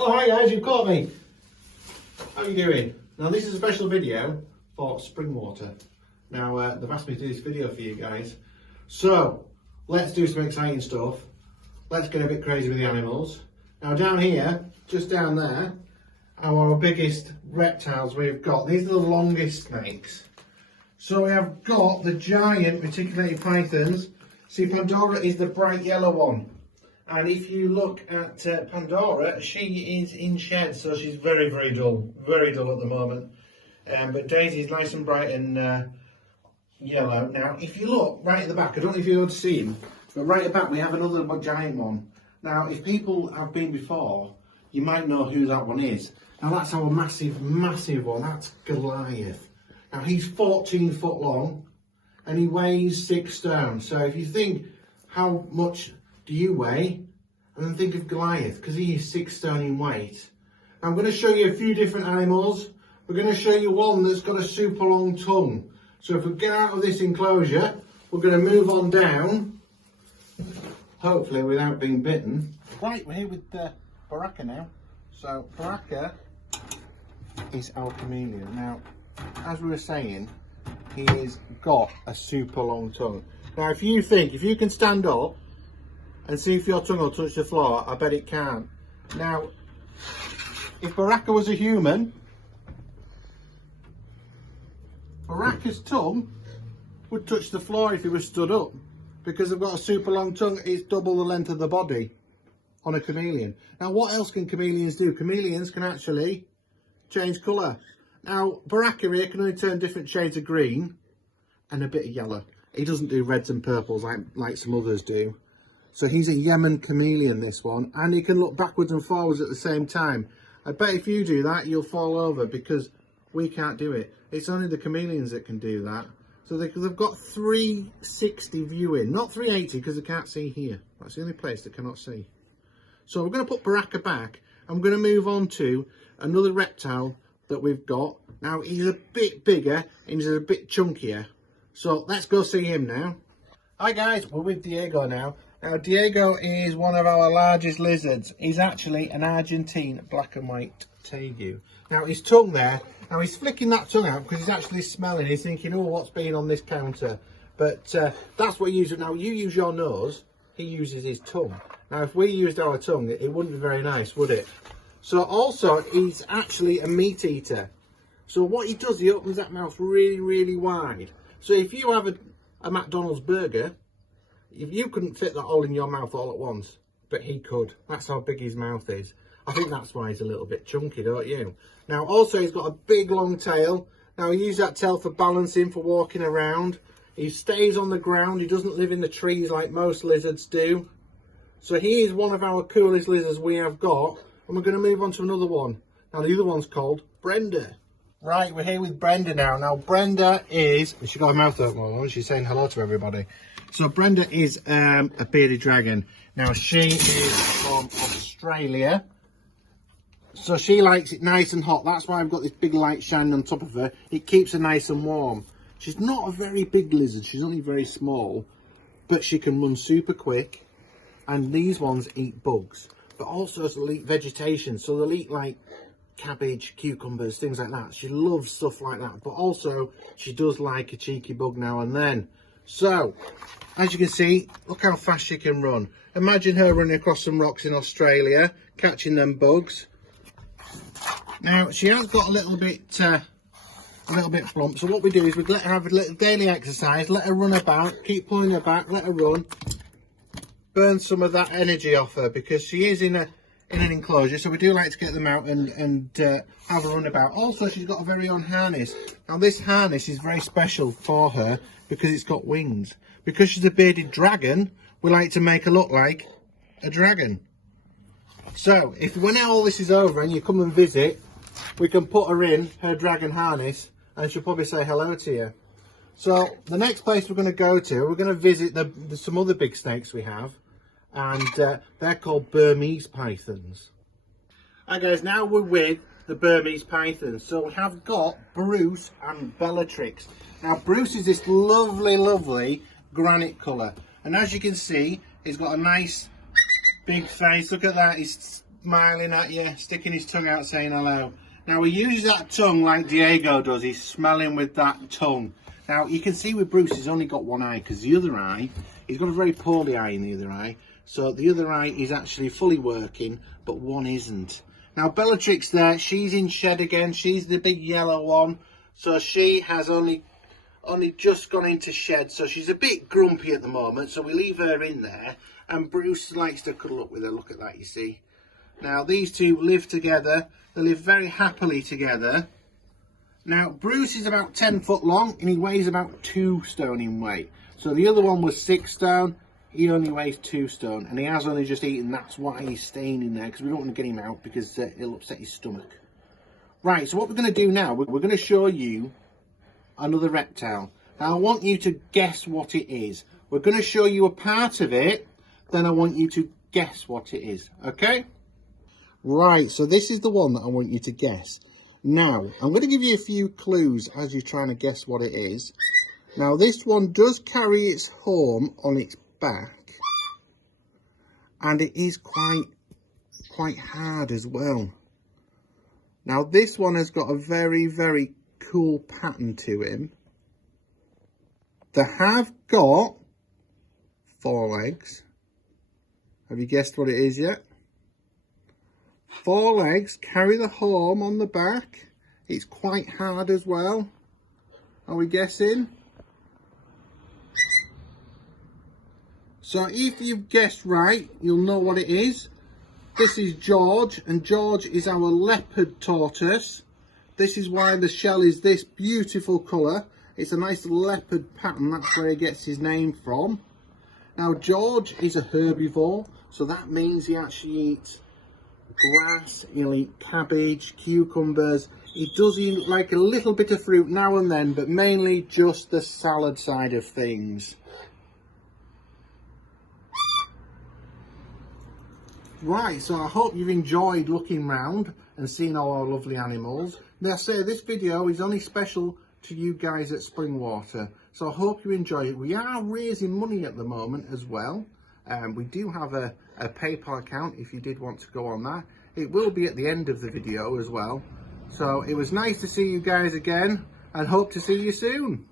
Oh, hi guys, you've caught me. How are you doing? Now this is a special video for spring water. Now they've asked me to do this video for you guys. So let's do some exciting stuff. Let's get a bit crazy with the animals. Now down here, just down there, our biggest reptiles we've got. These are the longest snakes. So we have got the giant reticulated pythons. See, Pandora is the bright yellow one. And if you look at Pandora, she is in shed, so she's very, very dull at the moment. But Daisy's nice and bright and yellow. Now, if you look right at the back, I don't know if you're able to see him, but right at the back we have another giant one. Now, if people have been before, you might know who that one is. Now, that's our massive, massive one. That's Goliath. Now, he's 14 foot long and he weighs 6 stone. So if you think how much do you weigh, and then think of Goliath, because he is 6 stone in weight. I'm going to show you a few different animals. We're going to show you one that's got a super long tongue. So if we get out of this enclosure, we're going to move on down, hopefully without being bitten. Right, we're here with Baraka now. So Baraka is our chameleon. Now, as we were saying, he's got a super long tongue. Now, if you can stand up and see if your tongue will touch the floor, I bet it can't. Now, if Baraka was a human, Baraka's tongue would touch the floor if he was stood up, because they've got a super long tongue. It's double the length of the body on a chameleon. Now, what else can chameleons do? Chameleons can actually change colour. Now, Baraka here can only turn different shades of green and a bit of yellow. He doesn't do reds and purples like some others do. So he's a Yemen chameleon, this one, and he can look backwards and forwards at the same time. I bet if you do that, you'll fall over, because we can't do it. It's only the chameleons that can do that. So they've got 360 viewing, not 380, because they can't see here. That's the only place they cannot see. So we're going to put Baraka back, and we're going to move on to another reptile that we've got. Now, he's a bit bigger, and he's a bit chunkier. So let's go see him now. Hi guys, we're with Diego now. Now, Diego is one of our largest lizards. He's actually an Argentine black and white tegu. Now, his tongue there, now he's flicking that tongue out because he's actually smelling. He's thinking, oh, what's been on this counter? But that's what you use. Now, you use your nose, he uses his tongue. Now, if we used our tongue, it wouldn't be very nice, would it? So, also, he's actually a meat eater. So, what he does, he opens that mouth really, really wide. So, if you have a McDonald's burger, if you couldn't fit that all in your mouth all at once, but he could. That's how big his mouth is. I think that's why he's a little bit chunky, don't you? Now, also, he's got a big, long tail. Now, he uses that tail for balancing, for walking around. He stays on the ground. He doesn't live in the trees like most lizards do. So he is one of our coolest lizards we have got. And we're going to move on to another one. Now, the other one's called Brenda. Right, we're here with Brenda now. Now, Brenda is... She's got her mouth open. She's saying hello to everybody. So, Brenda is a bearded dragon. Now, she is from Australia. So, she likes it nice and hot. That's why I've got this big light shining on top of her. It keeps her nice and warm. She's not a very big lizard. She's only very small. But she can run super quick. And these ones eat bugs. But also, they'll eat vegetation. So, they'll eat, like, cabbage, cucumbers, things like that. She loves stuff like that. But also, she does like a cheeky bug now and then. So, as you can see, look how fast she can run. Imagine her running across some rocks in Australia, catching them bugs. Now, she has got a little bit plump. So what we do is we let her have a little daily exercise, let her run about, keep pulling her back, let her run, burn some of that energy off her, because she is in an enclosure. So we do like to get them out and have a run about. Also, she's got a very own harness. Now, this harness is very special for her because it's got wings. Because she's a bearded dragon, we like to make her look like a dragon. So, when all this is over and you come and visit, we can put her in her dragon harness and she'll probably say hello to you. So, the next place we're going to go to, we're going to visit some other big snakes we have. And they're called Burmese Pythons. Hi guys, now we're with the Burmese Pythons. So we have got Bruce and Bellatrix. Now Bruce is this lovely granite colour. And as you can see, he's got a nice big face. Look at that, he's smiling at you, sticking his tongue out saying hello. Now he uses that tongue like Diego does, he's smelling with that tongue. Now you can see with Bruce he's only got one eye, because the other eye, he's got a very poorly eye in the other eye. So the other eye is actually fully working, but one isn't. Now Bellatrix there, she's in shed again, she's the big yellow one. So she has only just gone into shed, so she's a bit grumpy at the moment, so we leave her in there. And Bruce likes to cuddle up with her, look at that, you see. Now these two live together, they live very happily together. Now Bruce is about 10 foot long and he weighs about 2 stone in weight. So the other one was 6 stone, he only weighs 2 stone, and he has only just eaten, that's why he's staying in there, because we don't want to get him out because it'll upset his stomach. Right, so what we're going to do now, we're going to show you another reptile. Now I want you to guess what it is. We're going to show you a part of it, then I want you to guess what it is, okay? Right, so this is the one that I want you to guess. Now, I'm going to give you a few clues as you're trying to guess what it is. Now, this one does carry its home on its back, and it is quite hard as well. Now, this one has got a very, very cool pattern to him. They have got 4 legs. Have you guessed what it is yet? 4 legs, carry the home on the back. It's quite hard as well. Are we guessing? So if you've guessed right, you'll know what it is. This is George, and George is our Leopard Tortoise. This is why the shell is this beautiful colour. It's a nice leopard pattern, that's where he gets his name from. Now George is a herbivore, so that means he actually eats grass, he'll eat cabbage, cucumbers. He does eat like a little bit of fruit now and then, but mainly just the salad side of things. Right, so I hope you've enjoyed looking round and seeing all our lovely animals. Now I say this video is only special to you guys at Springwater, so I hope you enjoy it. We are raising money at the moment as well. We do have a PayPal account if you did want to go on that. It will be at the end of the video as well. So it was nice to see you guys again, and hope to see you soon.